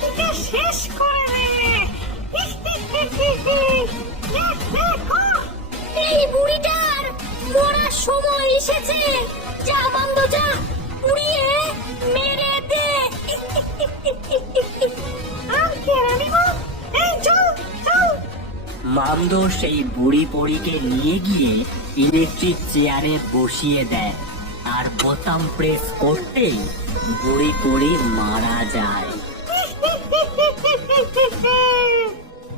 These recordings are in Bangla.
জাতিকে শেষ করে দেবে। এই বুড়িটার মরার সময় এসেছে। যা বন্ধ, যা পুড়িয়ে মেরে দে। আর কে রানীমা, এই চল চল। মামদো সেই বুড়ি পড়িকে নিয়ে গিয়ে ইলেকট্রিক চেয়ারে বসিয়ে দেয়, আর বোতাম প্রেস করতেই বুড়ি পড়ি মারা যায়।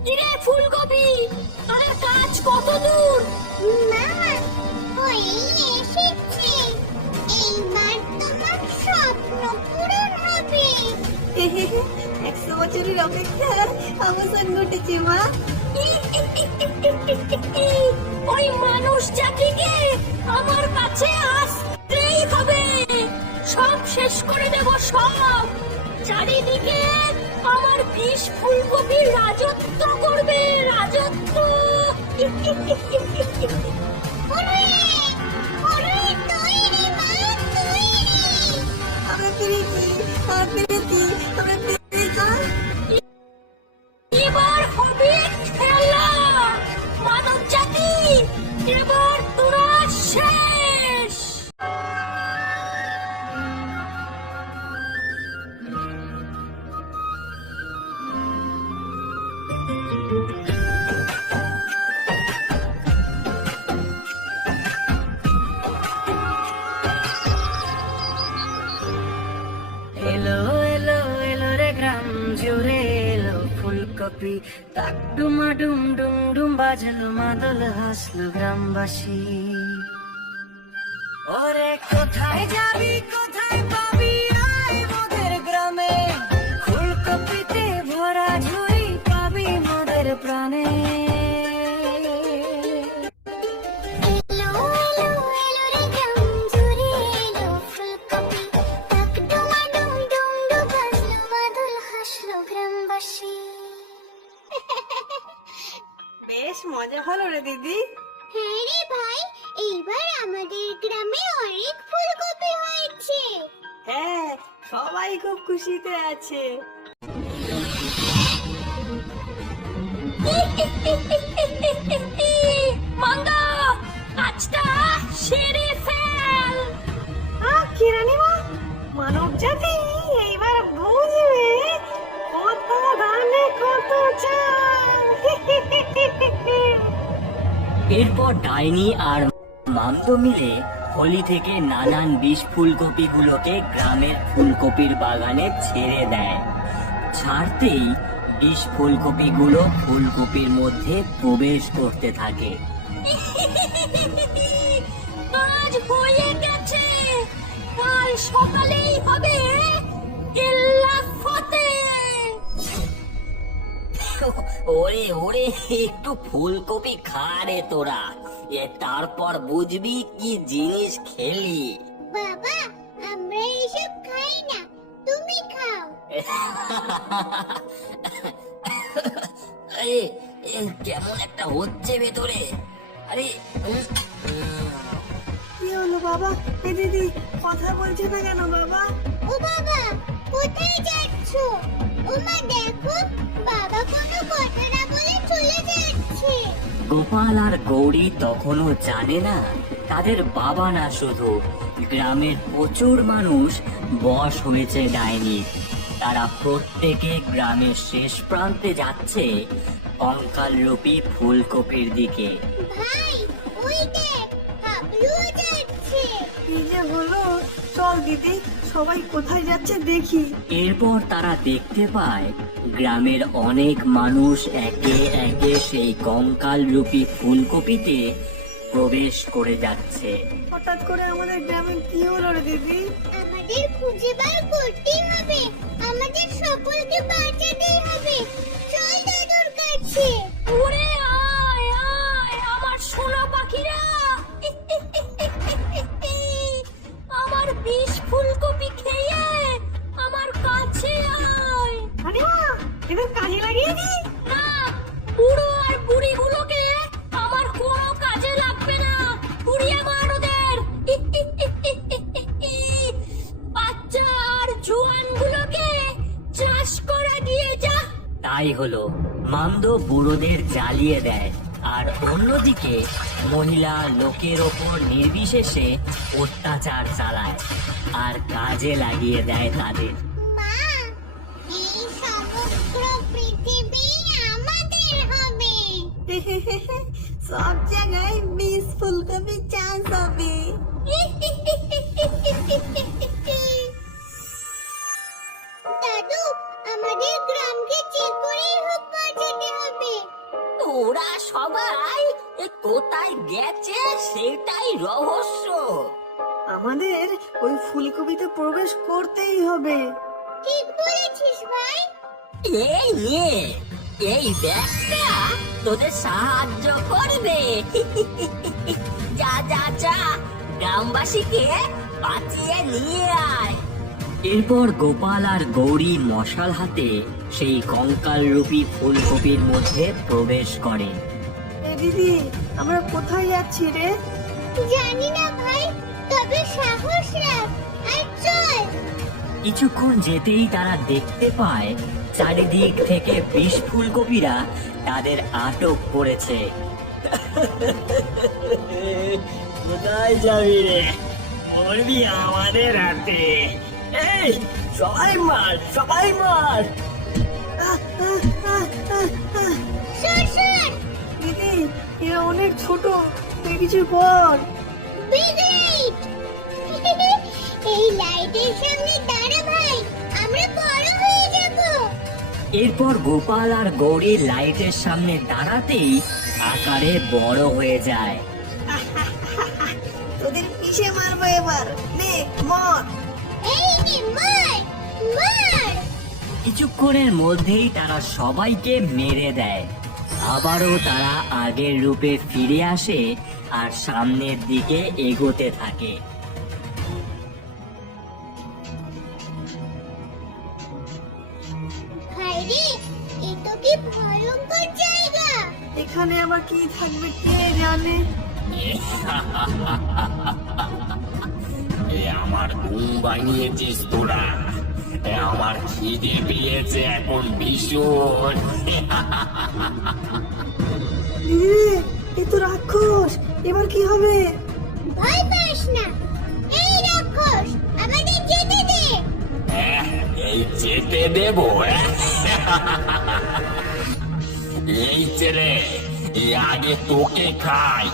কিরে ফুলকপি, তোর কাজ কত দূর? মা, হয়েই এসেছে। এইবার তোমার স্বপ্ন পূরণ হবে। 100 বছরের অপেক্ষা অবসান ঘটেছে মা। ওই মানুষ জাতিকে আমার কাছে আসতেই হবে। সব শেষ করে দেব, সব। চারিদিকে আমার বিষ ফুলকপির রাজত্ব করবে, রাজত্ব। ওরে, ওরে, তৈরি মা, তৈরি। আমরা পেরেছি, আমরা পেরেছি, আমরা পেরেছি। এবার হবে খেলা। মানব জাতি, এবার তোরা শেষ। এলো এলো এলো রে গ্রাম জুড়ে এলো ফুলকপি, তাক ডুমা ডুম ডুম ডুম বাজলো মাদল, হাসলো গ্রামবাসী। ওরে কোথায় যাবি, কোথায় পাবি, আয় মোদের গ্রামে। ফুলকপিতে ভরা ঝুড়ি পাবি মোদের প্রাণে। এলো, এলো, এলো রে গ্রাম জুড়ে এলো ফুলকপি। তাক ডুমা ডুম ডুম ডুম বাজলো মাদল, হাসলো গ্রামবাসী। বেশ মজা হলো রে দিদি। হ্যাঁ রে ভাই, এইবার আমাদের গ্রামে অনেক ফুলকপি হয়েছে। হ্যাঁ, সবাই খুব খুশিতে আছে। মান্দা, কাজটা সেরে ফেল। কি রানীমা, মানব জাতি এইবার বুঝবে কত ধানে কত চাল। এরপর ডাইনি আর মামদো মিলে হোলি থেকে নানান বিষ ফুলকপি গুলোকে গ্রামের ফুলকপির বাগানে ছেড়ে দেয়। ছাড়তেই বিষ ফুলকপি গুলো ফুলকপির মধ্যে প্রবেশ করতে থাকে। কাজ হয়ে গেছে, কাল সকালেই হবে কেল্লা ফতে। ওরে ওরে, একটু ফুলকপি খা রে তোরা, তারপর বুঝবি কি জিনিস খেলি। বাবা, আমরা এসব খাই না, তুমি খাও। আরে কেমন একটা হচ্ছে ভেতরে। আরে কি হলো বাবা? এ দিদি কথা বলছে না কেন বাবা? ও বাবা, কোথায় যাচ্ছ? ওমা দেখো, বাবা কোনো কথা না বলে চলে যাচ্ছে। গোপাল আর গৌরী তখনও জানে না তাদের বাবা না শুধু, গ্রামের প্রচুর মানুষ বশ হয়েছে ডাইনি। তারা প্রত্যেকে গ্রামের শেষ প্রান্তে যাচ্ছে কঙ্কাল রূপী ফুলকপির দিকে। ভাই, ওই দেখ, হাবলুও যাচ্ছে। কি যে হলো, চল দিদি সবাই কোথায় যাচ্ছে দেখি। এরপর তারা দেখতে পায় গ্রামের অনেক মানুষ একে একে সেই কঙ্কাল রূপী ফুলকপিতে প্রবেশ করে যাচ্ছে। হঠাৎ করে আমাদের গ্রামে কি হলো রে দিদি? আমাদের খুঁজে বার করতেই হবে, আমাদের সকলকে বাঁচাতেই হবে। চল দাদুর কাছে। উড়ে আয় আয় আমার সোনা পাখিরা। আমার বিষ ফুলকপি খেয়ে আমার কাছে আয়। রানীমা, এদের কাজে লাগিয়ে দি। না, বুড়ো আর বুড়িগুলোকে আমার কোনো কাজে লাগবে না। পুড়িয়ে মার ওদের। বাচ্চা আর জোয়ানগুলোকে চাষ করে দিয়ে তাই হলো, মামদো বুড়োদের জ্বালিয়ে দেয়, আর অন্যদিকে মহিলা লোকের ওপর নির্বিশেষে অত্যাচার চালায় আর কাজে লাগিয়ে দেয় তাদের। মা, এই সমগ্র পৃথিবী আমাদের হবে। সব জায়গায় মিস ফুলকপি চান্স হবে। দাদু, আমাদের গ্রামকে যে করেই হোক বাঁচাতে হবে। ওরা সবাই কোথায় গেছে সেটাই রহস্য। আমাদের ওই ফুলকপিতে প্রবেশ করতেই হবে। ঠিক বলেছিস ভাই। এই নে, এই ব্যাগটা তোদের সাহায্য করবে। যা যা যা, গ্রামবাসীকে বাঁচিয়ে নিয়ে আয়। এরপর গোপাল আর গৌরী মশাল হাতে সেই কঙ্কাল রূপী ফুলকপির মধ্যে প্রবেশ করে। এ দিদি, আমরা কোথায় যাচ্ছি রে? জানি না ভাই, তবে সাহস রাখ আর চল। কিছুক্ষণ যেতেই তারা দেখতে পায় চারিদিক থেকে বিষ ফুলকপিরা তাদের আটক করেছে। কোথায় যাবি রে? মরবি আমাদের হাতে। এই সবাই মার, সবাই মার। আহ, আহ, আহ, আহ, আহ। সর সর। দিদি, এরা অনেক ছোট, তুই কিছু কর। Big light. এই লাইটের সামনে দাঁড়া ভাই, আমরা বড় হয়ে যাব। এরপর গোপাল আর গৌরী লাইটের সামনে দাঁড়াতেই আকারে বড় হয়ে যায়। তোদের কিসে মারবো এবার? নে মর। এই নে, মার মার। কিছুক্ষণের মধ্যেই তারা সবাইকে মেরে দেয়। আবারও তারা আগের রূপে ফিরে আসে আর সামনের দিকে এগোতে থাকে। ভাই রে, এ তো কি ভয়ঙ্কর জায়গা। এখানে আবার কি থাকবে কে জানে। আমার ঘুম বানিয়েছিস তোরা। আমার খিদে পেয়েছে এখন ভীষণ। দিদি, এ তো রাক্ষস, এবার কি হবে? ভয় পাস না। এই রাক্ষস, আমাদের যেতে দে। এই যেতে দেব? এই ছেলে, আগে তোকে খাই।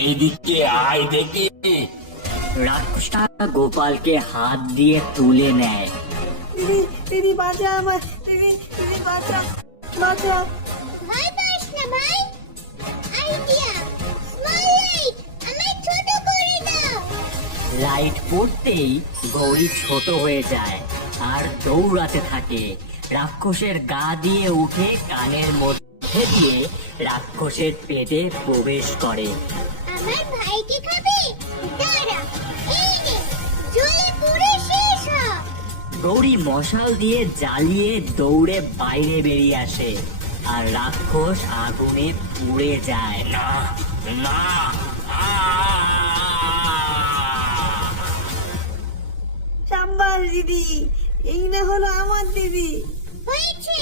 এইদিকে আয় দেখি। রাক্ষসটা গোপালকে হাত দিয়ে তুলে নেয়। দিদি, দিদি বাঁচা আমার, দিদি, দিদি বাঁচা, বাঁচা। ভয় পাস না ভাই। আইডিয়া, স্মল লাইট, আমায় ছোট করে দাও। লাইট পড়তেই গৌরী ছোট হয়ে যায় আর দৌড়াতে থাকে। রাক্ষসের গা দিয়ে উঠে কানের মধ্যে দিয়ে রাক্ষসের পেটে প্রবেশ করে। আমার ভাইকে খাবে? দাঁড়া, এই নে, জ্বলে পুড়ে শেষ হ। গৌরী মশাল দিয়ে জ্বালিয়ে দৌড়ে বাইরে বেরিয়ে আসে আর রাক্ষস আগুনে পুড়ে যায়। না না, সাব্বাস দিদি, এই না হলো আমার দিদি। হয়েছে,